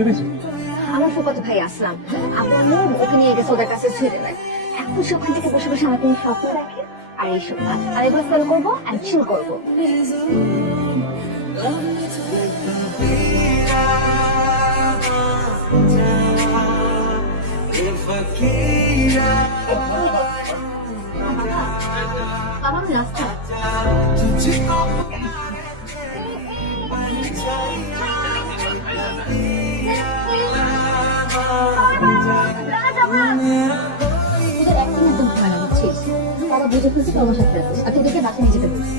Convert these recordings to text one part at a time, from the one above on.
ভেবেছো? আমার ফুফাতো ভাই আসলাম। আপু আম্মু ওকে নিয়ে গেছে ওদের কাছে ছেড়ে দেয় এখন সে ওখান থেকে বসে বসে আমাকে নিয়ে স্বপ্ন দেখে আর এইসব কাজ আর এগুলো সেল করব অ্যান্ড চিল করব। আমার রাস্তা। তারা বুঝে ফেলছে সাথে আছিস। আর তুই দেখে বাসে নিয়ে যেতে বলছিস।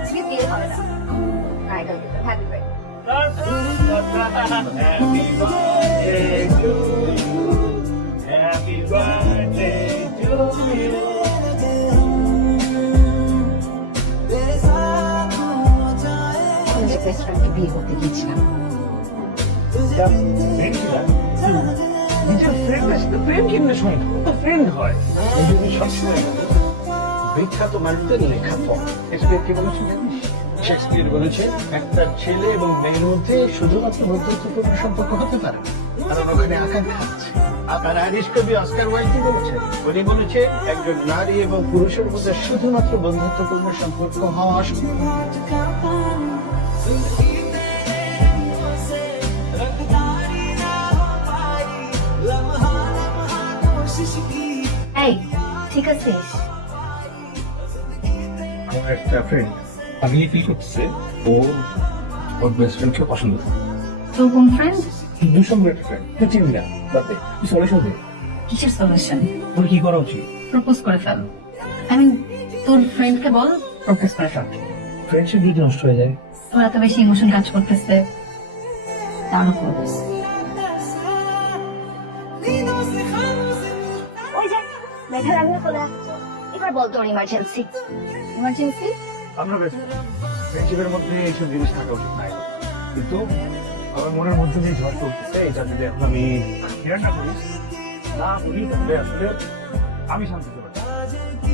আজকে বিয়ে হবে না। Bridal দিতে, happy birthday. Happy birthday to you. Happy birthday to you. কে বিয়ে করতে গিয়েছিলাম। বলেছেন একটা ছেলে এবং মেয়ের মধ্যে শুধুমাত্র বন্ধুত্বপূর্ণ সম্পর্ক হতে পারে। কারণ ওখানে আকাঙ্ক্ষা আছে আপনার আইরিশ কবি অস্কার ওয়াইল্ড কি বলেছে, উনি বলেছে, একজন নারী এবং পুরুষের মধ্যে শুধুমাত্র বন্ধুত্বপূর্ণ সম্পর্ক হওয়া অসম্ভব। আছিস? আমার একটা ফ্রেন্ড আমি ফিল করতেছে ও ওর বেস্ট ফ্রেন্ডকে পছন্দ করে তোর কোন? দুসঙ্গে একটা ফ্রেন্ড তুই চিনবি না তুই সলিউশন দে কিসের solution? তোর কি করা উচিত Propose করে ফেল। I mean, তোর বল propose করে ফেল। ফ্রেন্ডশিপ যদি নষ্ট হয়ে যায় তোর এত বেশি ইমোশন কাজ করতেছে তার উপর মেঘা রান্না চলে আসছে। এবার বল তোর ইমার্জেন্সি ইমার্জেন্সি আমরা ফ্রেন্ডশিপের মধ্যে এইসব জিনিস থাকা উচিত নাই। কিন্তু আমার মনের মধ্যে যে ঝড় চলতেছে এটা যদি এখন আমি ক্লিয়ার না করি না করি তাহলে আসলে আমি শান্তি পারি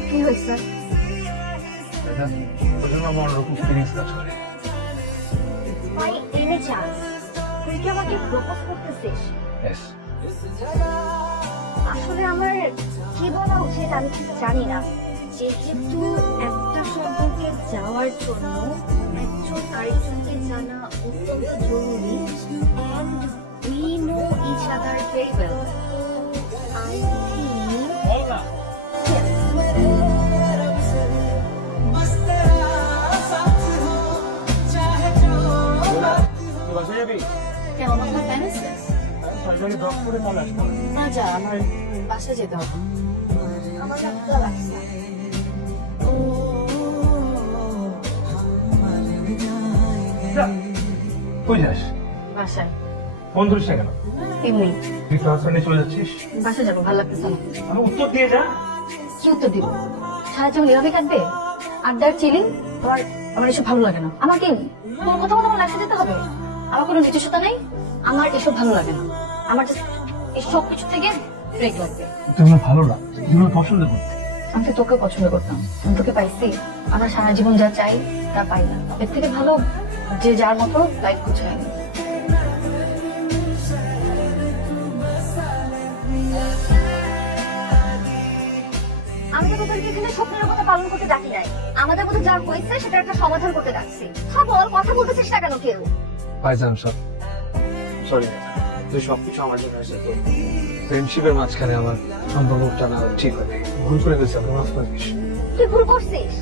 কি হয়েছে? ওই জন্য আমার ওরকম ফিলিংস কাজ করে। ভাই এনে চান্স তুই কি আমাকে প্রপোজ করতেছিস? Yes. আসলে আমার কি বলা উচিত আমি ঠিক জানি না। যেহেতু একটা সম্পর্কে যাওয়ার জন্য একজন আরেকজনকে জানা অত্যন্ত জরুরি and we know each other very well I think সরকারি ড্রপ করে তাহলে আসব না যা আমার বাসা যেতে হবে। আমার লাগছে যা। কই যাস? বাসায়। ফোন ধরিস না কেন এমনি তুই তো হাসপাতালে চলে যাচ্ছিস। বাসা যাব ভালো লাগতেছে না। আমি উত্তর দিয়ে যা। কি উত্তর দিব? সারা জীবন এভাবে কাটবে আড্ডার চিলিং? আমার আমার এসব ভালো লাগে না। আমার কি তোর কথা মতো আমার লাইফে যেতে হবে? আমার কোনো নিজস্বতা নেই? আমার এসব ভালো লাগে না। আমার just এই সব কিছু থেকে ব্রেক লাগবে। ভালো না আমার পছন্দ করতে আমি তো তোকে পছন্দ করতাম। আমি তোকে পাইছি আমরা সারা জীবন যা চাই তা পাই না। এর থেকে ভালো যে যার মতো লাইফ গুছায় নি। আমি তো তোদেরকে এখানে স্বপ্নের কথা পালন করতে ডাকি নাই। আমাদের মধ্যে যা হয়েছে সেটা একটা সমাধান করতে ডাকছি। হ্যাঁ বল কথা বলতেছিস না কেন কেউ? ফাইজান স্যার সরি তুই সবকিছু আমার জন্য ফ্রেন্ডশিপের মাঝখানে আমার সম্পর্কটা না ঠিক ভুল করে আপনি মাফ করে দিস। তুই ভুল করছিস?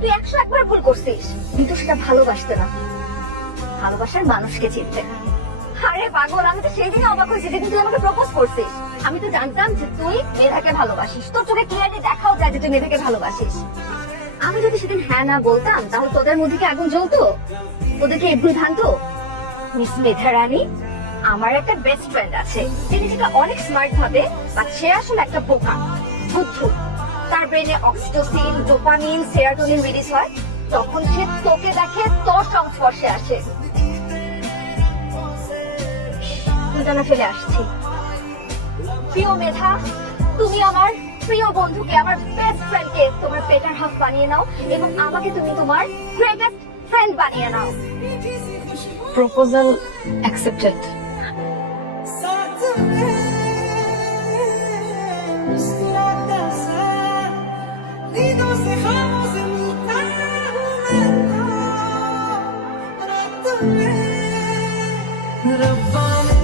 তুই একশো একবার ভুল করছিস। সেটা ভালোবাসতে না। ভালোবাসার মানুষকে চিনতে আরে পাগল, আমি তো অবাক হয়েছি যেদিন তুই আমাকে প্রপোজ করছিস। আমি তো জানতাম যে তুই মেধাকে ভালোবাসিস। তোর চোখে ক্লিয়ারলি দেখাও যায় যে তুই মেধাকে ভালোবাসিস। আমি যদি সেদিন হ্যাঁ না বলতাম, তাহলে তোদের মধ্যে কি আগুন জ্বলতো? তোদেরকে এই ভুল ভ্রান্ত? মিস মেধা রানী আমার একটা বেস্ট ফ্রেন্ড আছে। যে নিজেকে অনেক স্মার্ট ভাবে বাট সে আসলে একটা বোকা, বুদ্ধু। তার ব্রেনে অক্সিটোসিন ডোপামিন সেরাটোনিন রিলিজ হয়। তখন সে তোকে দেখে তোর সংস্পর্শে আসে। জানা ফেলে আসছি। প্রিয় মেধা, তুমি আমার প্রিয় বন্ধুকে, আমার বেস্ট ফ্রেন্ডকে তোমার বেটার হাফ বানিয়ে নাও এবং আমাকে তুমি তোমার গ্রেটেস্ট ফ্রেন্ড বানিয়ে নাও। Proposal accepted Divine.